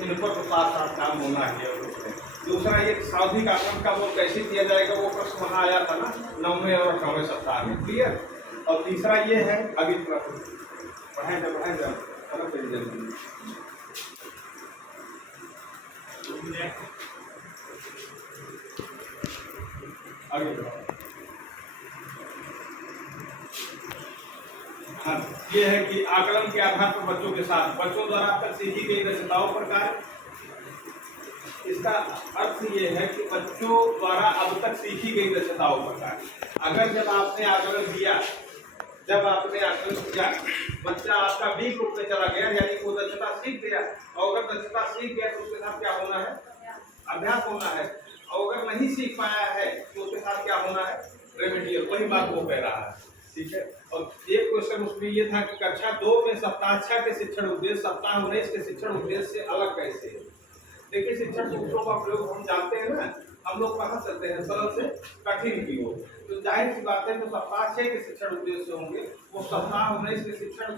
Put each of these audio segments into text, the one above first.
इन पर तो साथ साथ काम होना है। और कुछ नहीं। दूसरा ये सावधिक आकलन का वो कैसे किया जाएगा, वो प्रश्न वहाँ आया था ना 9वें और 8वें सप्ताह में, क्लियर। और तीसरा ये है, अभी थोड़ा बढ़ाए जा चलो फिर जल्दी आगे बढ़ाओ। हाँ, ये है कि आकलन के आधार पर बच्चों के साथ बच्चों द्वारा अब तक सीखी गई दक्षताओं पर कार्य। इसका अर्थ ये है कि बच्चों द्वारा अब तक सीखी गई दक्षताओं पर कार्य। अगर जब आपने आकलन किया बच्चा आपका बी ग्रुप में चला गया, यानी वो दक्षता सीख गया, और अगर दक्षता सीख गया तो उसके साथ क्या होना है, अभ्यास होना है। और अगर नहीं सीख पाया है तो उसके साथ क्या होना है, रेमेडियल। वही बात वो कह रहा है, ठीक है। और एक क्वेश्चन उसमें ये था कि कक्षा 2 में सप्ताह 6 के शिक्षण उद्देश्य सप्ताह 19 के शिक्षण उद्देश्य से अलग कैसे है। देखिए, शिक्षण सूत्रों का प्रयोग हम जानते हैं ना, हम लोग कहाँ चलते हैं, सरल से कठिन की ओर। तो जाहिर सी बात है, तो सप्ताह 6 के शिक्षण उद्देश्य होंगे वो सप्ताह 19 के शिक्षण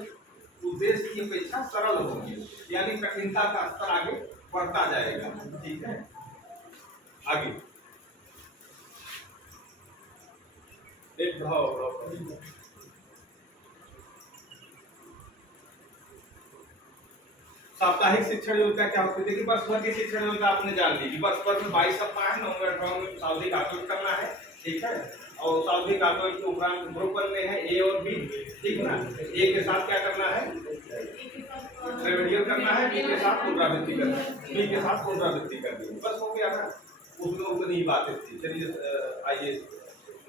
उद्देश्य की अपेक्षा सरल होंगे, यानी कठिनता का स्तर आगे बढ़ता जाएगा, ठीक है। आगे एक साप्ताहिक शिक्षण योजना क्या होती है। देखिए, वर्ष भर की शिक्षण योजना आपने जान ली, वर्ष भर में 22 सप्ताह है, 9वें 18वें में सावधिक आकलन करना है, ठीक है। और सावधिक आकलन के उपरांत ग्रुप बनने हैं ए और बी, ठीक ना। ए के साथ क्या करना है, रेमेडियल करना है, बी के साथ पुनरावृत्ति करना है, बी के साथ पुनरावृत्ति करनी है, बस हो गया ना। उसमें उतनी बातें थी। चलिए आइए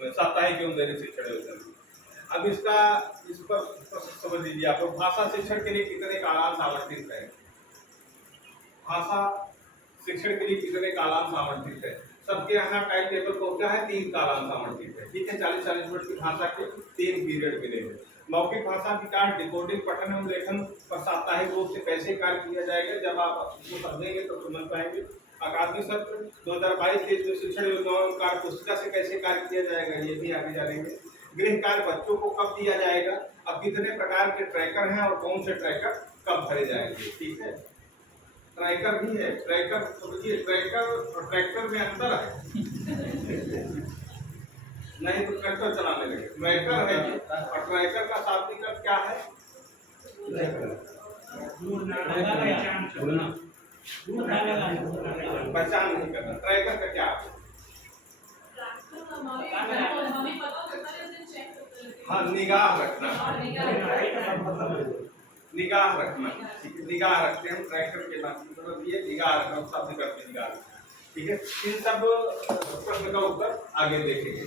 साप्ताहिक एवं दैनिक शिक्षण योजना। अब इस पर समझ लीजिए आप, भाषा शिक्षण के लिए कितने कालांश आवंटित है। भाषा शिक्षण के लिए कितने कालांश आवंटित है। सबके यहाँ टाइम टेबल को क्या है, 3 कालांश आवंटित है, ठीक है। 40-40 मिनट की भाषा के 3 पीरियड मिले हैं। मौखिक भाषा विकास डिकोडिंग पठन एवं लेखन पर साप्ताहिक रूप से कैसे कार्य किया जाएगा, जब आप उसको समझेंगे तो समझ पाएंगे। अकादमिक सत्र 2022-23 शिक्षण योजनाओं कार्य पुस्तिका से कैसे कार्य किया जाएगा, ये भी आगे जानेंगे। गृह कार्य बच्चों को कब दिया जाएगा, अब कितने प्रकार के ट्रैकर हैं और कौन से ट्रैकर कब भरे जाएंगे, ठीक है। ट्रैकर भी है, ट्रैकर समझिए, ट्रैकर और ट्रैक्टर में अंतर है। नहीं तो ट्रैक्टर चलाने लगे, ट्रैकर है ये, और ट्रैकर का शाब्दिक अर्थ क्या है, पहचान नहीं करना। ट्रैकर का क्या है, हाँ, निगाह रखना, निगाह रखना, ठीक है। निगाह रखते हैं हम, ट्रैकर के बात मतलब ये निगाह रखना, शब्द करके निगाह, ठीक है। इन सब प्रश्न का उत्तर आगे देखेंगे।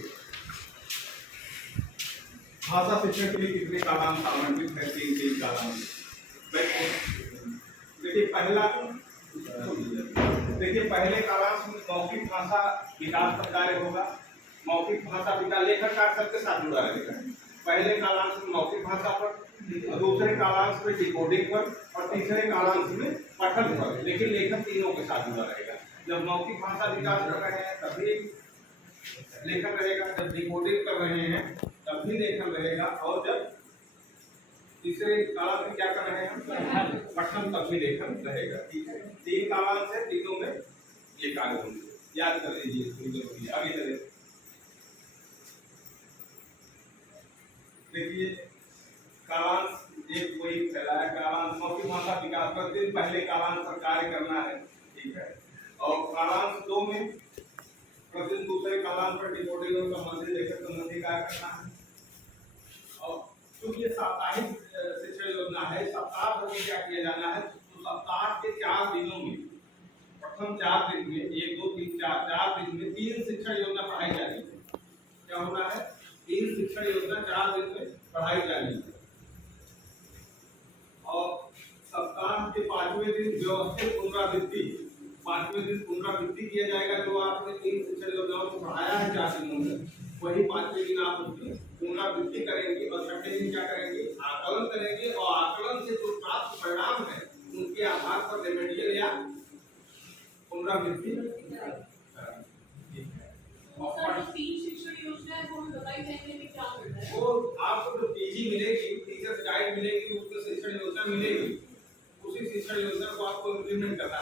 भाषा शिक्षण के लिए कितने कालांश आवंटित है, 3 कालांश। देखिए पहले कालांश में मौखिक भाषा विकास पर कार्य होगा। मौखिक भाषा विकास लेखन कार्य सबके साथ जुड़ा रहेगा। पहले कालांश में मौखिक भाषा पर, दूसरे कालांश में डिकोडिंग पर, और तीसरे कालांश में पठन पर, लेकिन लेखन तीनों के साथ जुड़ा रहेगा। जब मौखिक भाषा विकास कर रहे हैं तभी लेखन रहेगा, जब डिकोडिंग कर रहे हैं तब भी लेखन रहेगा, और जब तीसरे कालांश में क्या कर रहे हैं, पठन, तब भी लेखन रहेगा, ठीक है। 3 कालांश है, तीनों में ये कार्य होंगे, याद कर लीजिए। आगे चले, देखिए कालांश एक वही फैलाया, कालांश मौखिक भाषा विकास पर दिन पहले कालांश पर कार्य करना है, ठीक है। और कालांश 2 में प्रतिदिन दूसरे कालांश पर डिकोडिंग और संबंधित लेखन संबंधी कार्य करना है। और क्योंकि ये साप्ताहिक शिक्षण योजना है, सप्ताह भर में क्या किया जाना है, तो सप्ताह के 4 दिनों में, प्रथम 4 दिन में 1 2 3 4 दिन में 3 शिक्षण योजना पढ़ाई जानी है। क्या होना है, 3 शिक्षण योजना 4 दिन में पढ़ाई जानी है। और सप्ताह के 5वें दिन व्यवस्थित पुनरावृत्ति, 5वें दिन पुनरावृत्ति किया जाएगा। जो आपने 3 शिक्षण योजनाओं को पढ़ाया है 4 दिनों में, वही 5वें दिन आप उसकी पुनरावृत्ति करेंगे, और 6ठे दिन क्या करेंगे, आकलन करेंगे, और आकलन से जो प्राप्त परिणाम है उनके आधार पर रेमेडियल या पुनरावृत्ति। वो आपको जो पीजी मिलेगी, टीचर्स गाइड मिलेगी, उसमें शिक्षण योजना मिलेगी, उसी शिक्षण योजना को आपको इम्प्लीमेंट करना